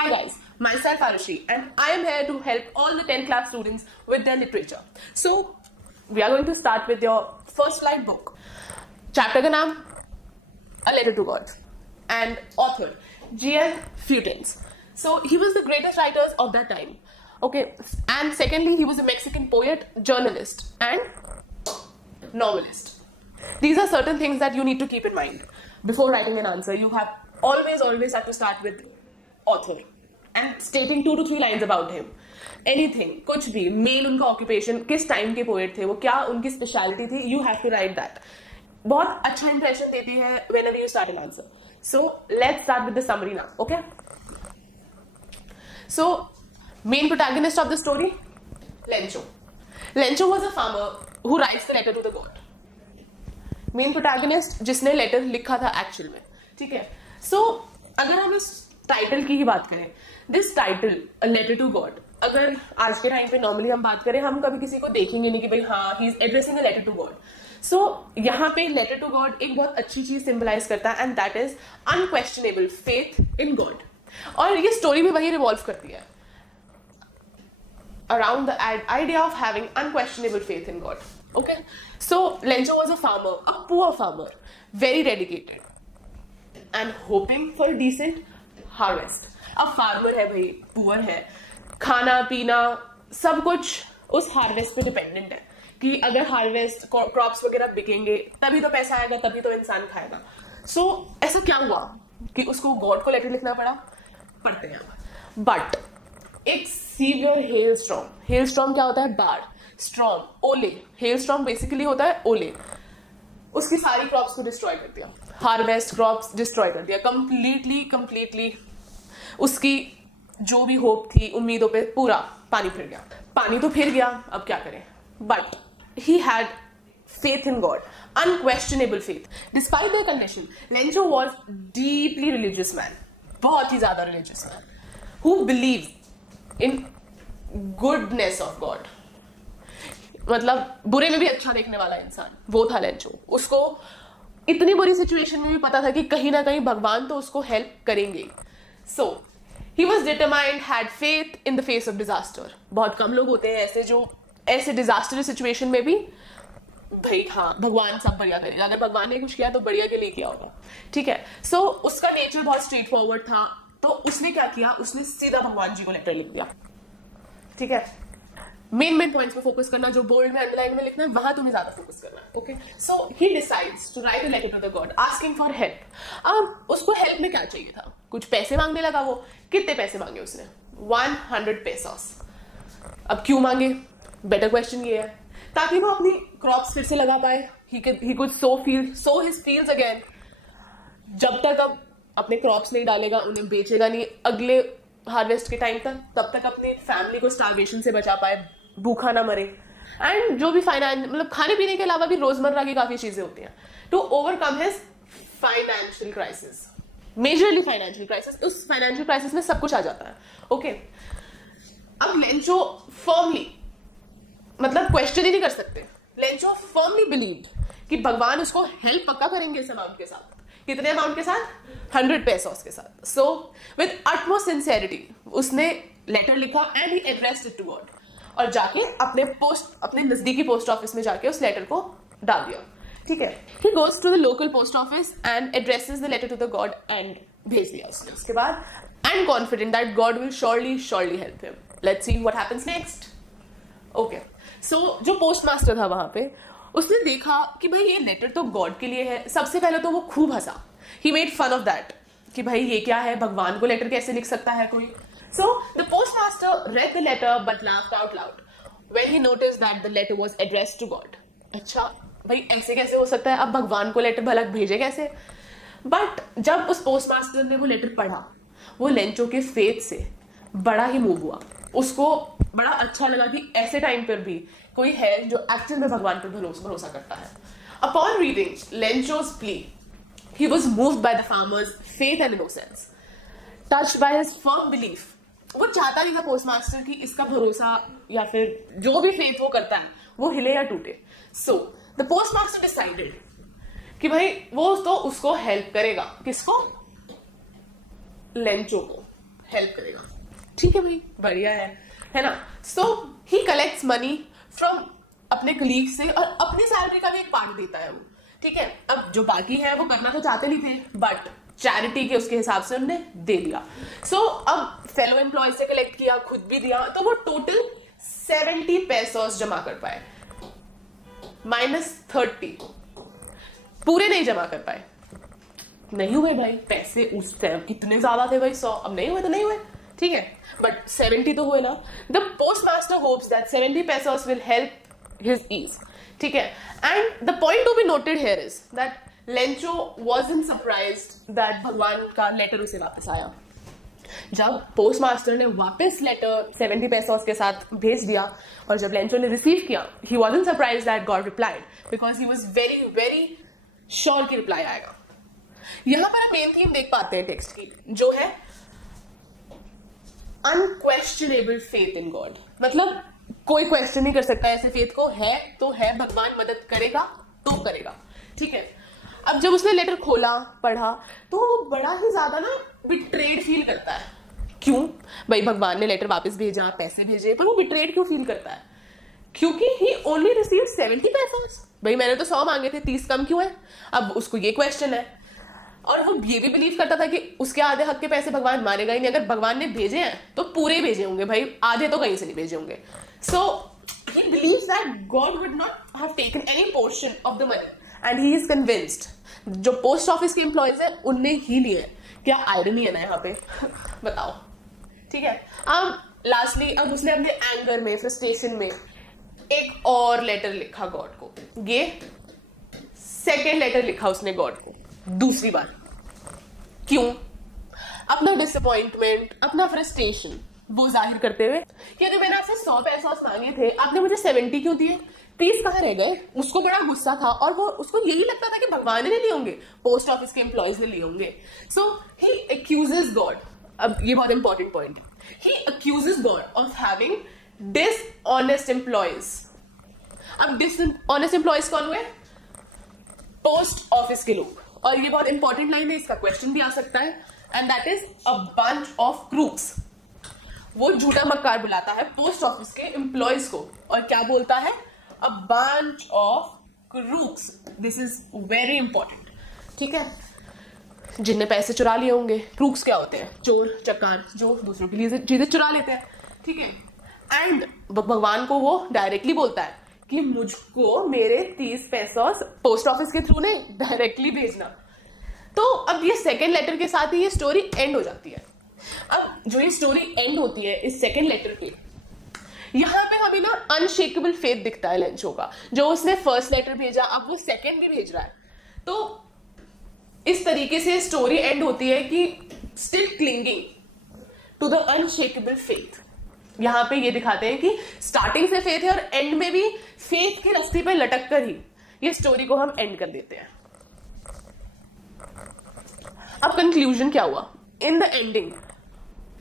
Hi guys, myself Arushi and I am here to help all the 10th class students with their literature. So, we are going to start with your first flight book. Chapter का नाम A Letter to God and author G.L. Fuentes. So, he was the greatest writers of that time. Okay, and secondly, he was a Mexican poet, journalist and novelist. These are certain things that you need to keep in mind before writing an answer. You have always have to start with author and stating 2 to 3 lines about him. Anything, कुछ भी, mail उनका occupation, किस time के poet थे वो, क्या उनकी speciality थी, you have to write that. बहुत अच्छा इंप्रेशन देती है whenever you start an answer. So let's start with the summary now. Okay. So main protagonist of the story, Lencho. Lencho was a farmer who writes the letter to the god. Main protagonist जिसने letter लिखा था actual में. ठीक है. सो अगर हम इस title की ही बात करें, this title a letter to God, अगर आज के टाइम पे नॉर्मली हम बात करें, हम कभी किसी को देखेंगे नहीं कि भाई हाँ he is addressing a letter to God. So यहाँ पे लेटर टू गॉड एक बहुत अच्छी चीज सिंबलाइज करता है and that is unquestionable faith in God. और ये स्टोरी भी वही रिवॉल्व करती है around the idea of having unquestionable faith in God. Okay, so Lencho was a farmer, a poor farmer, very dedicated and hoping for a decent harvest. अब farmer है भाई, poor है, खाना पीना सब कुछ उस harvest पे dependent है कि अगर harvest crops वगैरह बिकेंगे तभी तो पैसा आएगा, तभी तो इंसान खाएगा. So ऐसा क्या हुआ कि उसको God को लेटर लिखना पड़ा? पढ़ते हैं अब. But एक सीवियर हेलस्टॉर्म. हेलस्टॉर्म क्या होता है? बाढ़. स्टॉर्म, ओले. हेलस्टॉर्म बेसिकली होता है ओले. उसकी सारी क्रॉप्स को डिस्ट्रॉय कर दिया, हार्वेस्ट क्रॉप्स डिस्ट्रॉय कर दिया कंप्लीटली. उसकी जो भी होप थी, उम्मीदों पे पूरा पानी फिर गया. पानी तो फिर गया, अब क्या करें? But he had faith in God, unquestionable faith. Despite their condition, Lencho was deeply religious man, बहुत ही ज्यादा religious man, who believes in goodness of God. मतलब बुरे में भी अच्छा देखने वाला इंसान वो था लेंचो. उसको इतनी बुरी सिचुएशन में भी पता था कि कहीं ना कहीं भगवान तो उसको हेल्प करेंगे. So he was determined, had faith in the face of disaster. बहुत कम लोग होते हैं ऐसे जो ऐसे डिजास्टर सिचुएशन में भी भाई हाँ भगवान सब बढ़िया करेगा, अगर भगवान ने कुछ किया तो बढ़िया के लिए किया होगा. ठीक है. सो उसका नेचर बहुत स्ट्रेट फॉरवर्ड था, तो उसने क्या किया, उसने सीधा भगवान जी को लेटर लिख दिया. ठीक है. मेन पॉइंट्स पे फोकस करना, जो बोल्ड में अंडरलाइन में लिखना है वहां तुम्हें ज्यादा फोकस करना है. Okay. So he decides to write a letter to the God asking for help. अब उसको हेल्प में क्या चाहिए था? कुछ पैसे मांगने लगा वो. कितने पैसे मांगे उसने? 100 pesos. अब क्यों मांगे? बेटर क्वेश्चन ये है ताकि वो अपनी क्रॉप्स फिर से लगा पाए. He could so his fields again. जब तक अब अपने क्रॉप्स नहीं डालेगा, उन्हें बेचेगा नहीं अगले हार्वेस्ट के टाइम तक, तब तक अपनी फैमिली को स्टारवेशन से बचा पाए, भूखा ना मरे. एंड जो भी मतलब खाने पीने के अलावा भी रोजमर्रा की काफी चीजें होती हैं to overcome his financial crisis, majorly financial crisis. उस फाइनेंशियल क्राइसिस में सब कुछ आ जाता है. ओके. अब लेंचो फर्मली, मतलब क्वेश्चन ही नहीं कर सकते, लेंचो फर्मली बिलीव्ड कि भगवान उसको हेल्प पक्का करेंगे इस अमाउंट के साथ. कितने अमाउंट के साथ? 100 pesos के साथ. सो विद अटमोस्ट सिंसियरिटी उसने लेटर लिखा and he addressed it to God. और जाके अपने नजदीकी पोस्ट ऑफिस में जाके उस लेटर को डाल दिया. ठीक है. He goes to the local post office and addresses the letter to the God and भेज दिया उसने. उसके बाद and confident that God will surely help him. Let's see what happens next. Okay. So जो पोस्ट मास्टर था वहां पे, उसने देखा कि भाई ये लेटर तो गॉड के लिए है. सबसे पहले तो वो खूब हंसा. He made fun of that कि भाई ये क्या है, भगवान को लेटर कैसे लिख सकता है कोई. So the postmaster read the letter but laughed out loud when he noticed that the letter was addressed to God. अच्छा भाई ऐसे कैसे हो सकता है, अब भगवान को लेटर भला भेजे कैसे? बट जब उस पोस्ट मास्टर ने वो लेटर पढ़ा, वो लेंचो के फेथ से बड़ा ही मूव हुआ. उसको बड़ा अच्छा लगा कि ऐसे टाइम पर भी कोई है जो एक्चुअल में भगवान पर भरोसा करता है. Upon reading Lencho's plea, he was moved by the farmer's faith and innocence, touched by his firm belief. वो चाहता नहीं था पोस्टमास्टर की इसका भरोसा या फिर जो भी फेथ वो करता है वो हिले या टूटे. सो द पोस्टमास्टर डिसाइडेड कि भाई वो तो उसको हेल्प करेगा. किसको? लेंचो को हेल्प करेगा। ठीक है भाई, बढ़िया है ना। सो ही कलेक्ट्स मनी फ्रॉम अपने कलीग से और अपनी सैलरी का भी एक पार्ट देता है वो। ठीक है, अब जो बाकी है वो करना तो चाहते नहीं थे, बट चैरिटी के उसके हिसाब से उन्होंने दे दिया। सो अब फेलो एम्प्लॉय से कलेक्ट किया, खुद भी दिया, तो वो टोटल 70 पैसोस जमा कर पाए, -30 पूरे नहीं जमा कर पाए। नहीं हुए भाई पैसे, उस टाइम कितने ज्यादा थे भाई, 100। अब नहीं हुए तो नहीं हुए, ठीक है, बट 70 तो हुए ना। The postmaster hopes that 70 pesos will help his ease. ठीक है, and the point to be noted here is that Lencho wasn't surprised दैट भगवान का लेटर उसे वापस आया। जब पोस्ट मास्टर ने वापस लेटर 70 pesos के साथ भेज दिया और जब लेंचो ने रिसीव किया, he wasn't surprised that God replied because he was very very sure कि रिप्लाई आएगा। यहां पर आप मेन थीम देख पाते हैं टेक्स्ट की, जो है अनक्वेश्चनेबल फेथ इन गॉड। मतलब कोई क्वेश्चन नहीं कर सकता ऐसे फेथ को, है तो है, भगवान मदद करेगा तो करेगा। ठीक है, अब जब उसने लेटर खोला, पढ़ा, तो वो बड़ा ही ज्यादा ना बिट्रेड फील करता है। क्यों भाई, भगवान ने लेटर वापस भेजा, पैसे भेजे, पर वो बिट्रेड क्यों फील करता है? क्योंकि ही ओनली रिसीव 70 pesos। भाई मैंने तो 100 मांगे थे, 30 कम क्यों है? अब उसको ये क्वेश्चन है, और वो ये भी बिलीव करता था कि उसके आधे हक के पैसे भगवान मारेगा ही नहीं। अगर भगवान ने भेजे हैं तो पूरे भेजे होंगे भाई, आधे तो कहीं से नहीं भेजे होंगे। So he believes that God would not have taken any portion of the money and he is convinced जो पोस्ट ऑफिस के एम्प्लॉयज है उनने ही लिए। क्या आयरनी है ना यहाँ पे बताओ। ठीक है, अब लास्टली अब उसने अपने एंगर में, फ्रस्ट्रेशन में एक और लेटर लिखा गॉड को। ये सेकेंड लेटर लिखा उसने गॉड को दूसरी बार। क्यों? अपना डिसअपॉइंटमेंट, अपना फ्रस्ट्रेशन वो जाहिर करते हुए कि अगर मैंने आपसे 100 pesos मांगे थे, आपने मुझे 70 क्यों दिए, 30 कहाँ रह गए? उसको बड़ा गुस्सा था और वो उसको यही लगता था कि भगवान ने लिए होंगे, पोस्ट ऑफिस के एम्प्लॉयज ने लिए होंगे। So he accuses God. अब ये बहुत इंपॉर्टेंट पॉइंट है, he accuses God of having dishonest employees. अब डिसऑनेस्ट एम्प्लॉयज कौन हुए? पोस्ट ऑफिस के लोग। और ये बहुत इंपॉर्टेंट लाइन है, इसका क्वेश्चन भी आ सकता है, and that is a bunch of crooks. वो झूठा मक्कार बुलाता है पोस्ट ऑफिस के एम्प्लॉयज को और क्या बोलता है? A bunch of crooks. This is very important. ठीक है, जिनने पैसे चुरा लिए होंगे। क्रूक्स क्या होते हैं? चोर, चक्कार, जो दूसरों के लिए चीजें चुरा लेते हैं। ठीक है, एंड भगवान को वो डायरेक्टली बोलता है कि मुझको मेरे 30 pesos पोस्ट ऑफिस के थ्रू नहीं, डायरेक्टली भेजना। तो अब ये सेकेंड लेटर के साथ ही ये स्टोरी एंड हो जाती है। अब जो ये स्टोरी एंड होती है इस सेकेंड लेटर पे, यहां पे हमें ना अनशेकेबल फेथ दिखता है लेंचो का। जो उसने फर्स्ट लेटर भेजा, अब वो सेकेंड भी भेज रहा है। तो इस तरीके से स्टोरी एंड होती है कि still clinging to the unshakable faith. यहां पे ये दिखाते हैं कि स्टार्टिंग से फेथ है और एंड में भी फेथ की रस्सी पे लटक कर ही ये स्टोरी को हम एंड कर देते हैं। अब कंक्लूजन क्या हुआ? इन द एंडिंग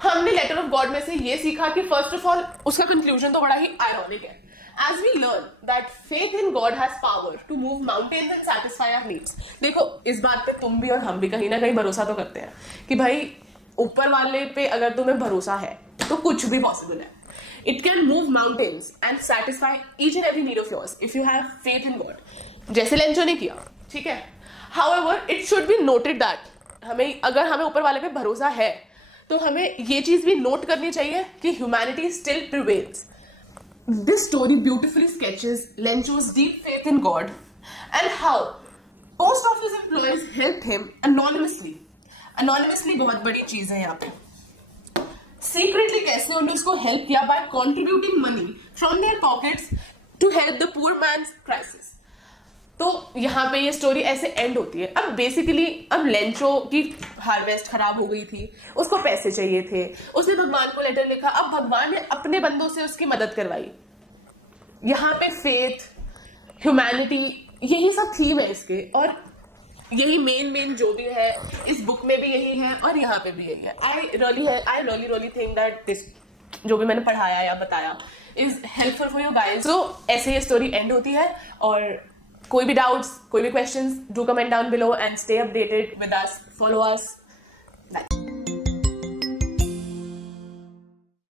हमने लेटर ऑफ गॉड में से ये सीखा कि फर्स्ट ऑफ ऑल उसका कंक्लूजन तो बड़ा ही आयरॉनिक है। As we learn that faith in God has power to move mountains and satisfy our needs। देखो इस बात पे तुम भी और हम भी कहीं ना कहीं भरोसा तो करते हैं कि भाई ऊपर वाले पे अगर तुम्हें भरोसा है तो कुछ भी पॉसिबल है। It can move mountains and satisfy each and every need of yours if you have faith in God, जैसे लेंचो ने किया। ठीक है, however it should be noted that अगर हमें ऊपर वाले पे भरोसा है तो हमें ये चीज भी नोट करनी चाहिए कि humanity still prevails. This story beautifully sketches Lencho's deep faith in God and how post office employees helped him anonymously। Anonymously बहुत बड़ी चीज है यहाँ पे। Secretly कैसे उन्होंने उसको हेल्प किया by contributing money from their pockets to help the poor man's crisis। तो यहाँ पे ये स्टोरी ऐसे एंड होती है। अब बेसिकली अब लेंचो की हार्वेस्ट खराब हो गई थी, उसको पैसे चाहिए थे, उसने भगवान को लेटर लिखा, अब भगवान ने अपने बंदों से उसकी मदद करवाई। यहाँ पे फेथ, ह्यूमैनिटी, यही सब थीम है इसके, और यही मेन जो भी है इस बुक में भी यही है और यहाँ पे भी यही है। I really think that this जो भी मैंने पढ़ाया या बताया is helpful for you guys. So ऐसे ये स्टोरी एंड होती है, और कोई भी डाउट्स, कोई भी questions, do comment down below and stay updated with us, follow us.